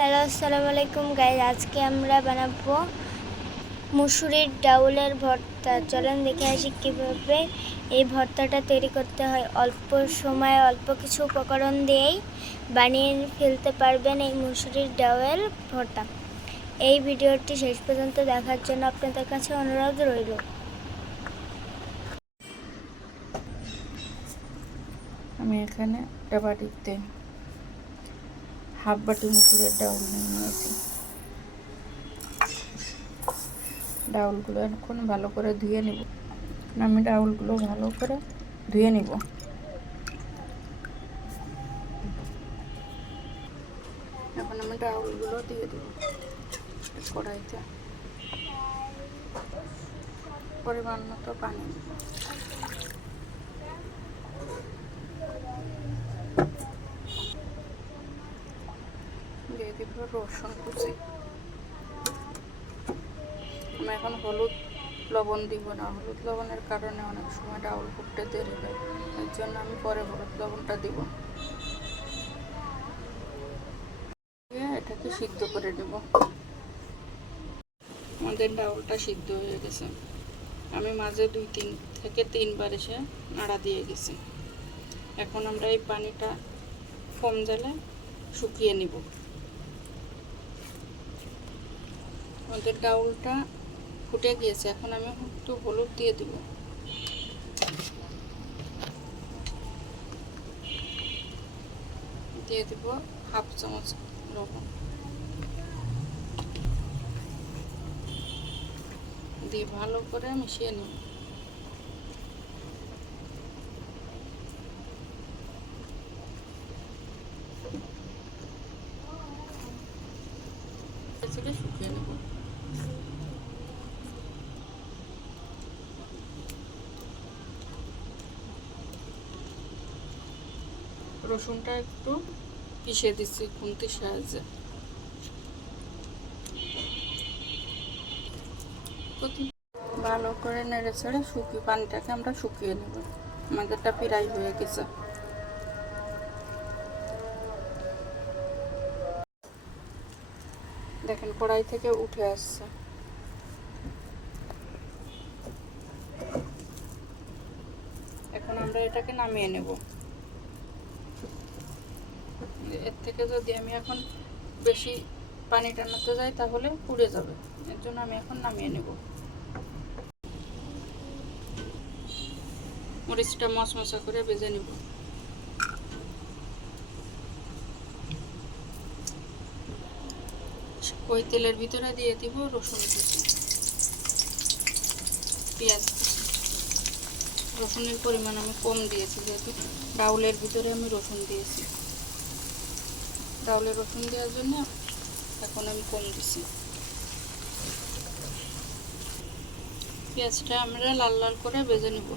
Hello, আসসালামু আলাইকুম guys আজকে আমরা বানাবো মুসুরির ডাউলের ভর্তা। চলেন দেখে আসি কীভাবে এই ভর্তাটা তৈরি করতে হয়। অল্প সময়ে অল্প কিছু উপকরণ দিয়েই বানিয়ে ফেলতে পারবেন এই মুসুরির ডাউল ভর্তা। এই ভিডিওটি শেষ পর্যন্ত দেখার জন্য আপনাদের কাছে অনুরোধ রইল। আমি এখানে একটা হাফ বাটি মুসুরের ডাউল নিয়ে নিয়েছি। ডাউলগুলো এখন ভালো করে ধুয়ে নিব। আমি ডাউলগুলো ভালো করে ধুয়ে নিব। এখন আমি ডাউলগুলো দিয়ে দেব কড়াইতে। পরিমাণ মতো পানি দিয়ে দিব রসুন কুচি আমি এখন হলুদ লবণ দিব না। হলুদ লবণের কারণে অনেক সময় ডাউল ফুটতে দেরি হয়। এর জন্য আমি পরে হলুদ লবণটা দিব। এটাকে সিদ্ধ করে নেব। আমাদের ডাউলটা সিদ্ধ হয়ে গেছে। আমি মাঝে দুই তিন থেকে তিনবার এসে নাড়া দিয়ে গেছি। এখন আমরা এই পানিটা কম জালে শুকিয়ে নিব। আমাদের ডাউলটা ফুটে গিয়েছে, এখন আমি একটু হলুদ দিয়ে দিব। দিয়ে দিব হাফ চামচ লবণ। দিয়ে ভালো করে মিশিয়ে নিব। শুকিয়ে নেব। রসুনটা একটু পিষে দিচ্ছি খুন্তির সাহায্যে। ভালো করে নেড়ে ছেড়ে শুকিয়ে, পানিটাকে আমরা শুকিয়ে নেব। আমাদেরটা প্রায় হয়ে গেছে। দেখেন, কড়াই থেকে উঠে আসছে। এখন আমরা এটাকে নামিয়ে নেব। এর থেকে যদি আমি এখন বেশি পানি টানাতে যাই, তাহলে পুড়ে যাবে। এর জন্য আমি এখন নামিয়ে নেব। মরিচটা মশমশা করে ভেজে নেব। ওই তেলের ভিতরে দিয়ে দিব রসুন কুচি। পেঁয়াজ রসুনের পরিমাণ আমি কম দিয়েছি যেহেতু ডাউলের ভিতরে আমি রসুন দিয়েছি। ডাউলে রসুন দেওয়ার জন্য এখন আমি কম দিছি। পেঁয়াজটা আমরা লাল লাল করে ভেজে নিব।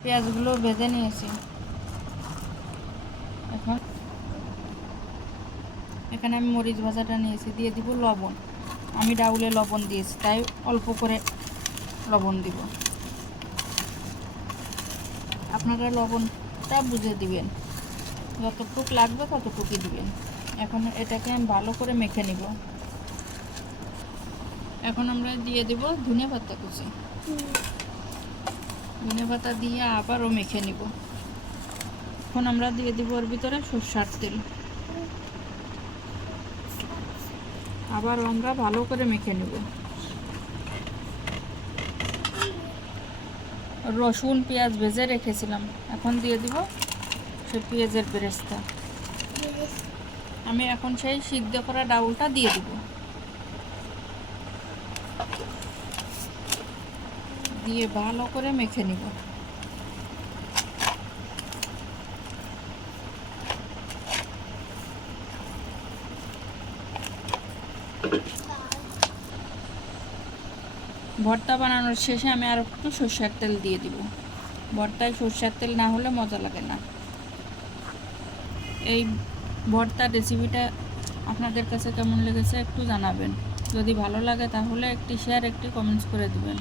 পেঁয়াজগুলো ভেজে নিয়েছি এখন এখানে আমি মরিচ ভাজাটা নিয়েছি, দিয়ে দিব লবণ। আমি ডাউলে লবণ দিয়েছি, তাই অল্প করে লবণ দিব। আপনারা লবণটা বুঝে দিবেন। যতটুক লাগবে ততটুকুই দিবেন। এখন এটাকে আমি ভালো করে মেখে নিব। এখন আমরা দিয়ে দিব ধনে পাতা কুচি। ধনে পাতা দিয়ে আবারও মেখে নিব। এখন আমরা দিয়ে দিব ওর ভিতরে সর্ষার তেল। আবার আমরা ভালো করে মেখে নেব। রসুন, পেঁয়াজ ভেজে রেখেছিলাম। এখন দিয়ে দিব সে পেঁয়াজের বেরেস্তা। আমি এখন সেই সিদ্ধ করা ডাউলটা দিয়ে দিব। দিয়ে ভালো করে মেখে নিব। ভর্তা বানানোর শেষে আমি আর একটু সর্ষের তেল দিয়ে দিব। ভর্তায় সর্ষের তেল না হলে মজা লাগে না। এই ভর্তা রেসিপিটা আপনাদের কাছে কেমন লেগেছে একটু জানাবেন। যদি ভালো লাগে তাহলে একটি শেয়ার একটি কমেন্টস করে দিবেন।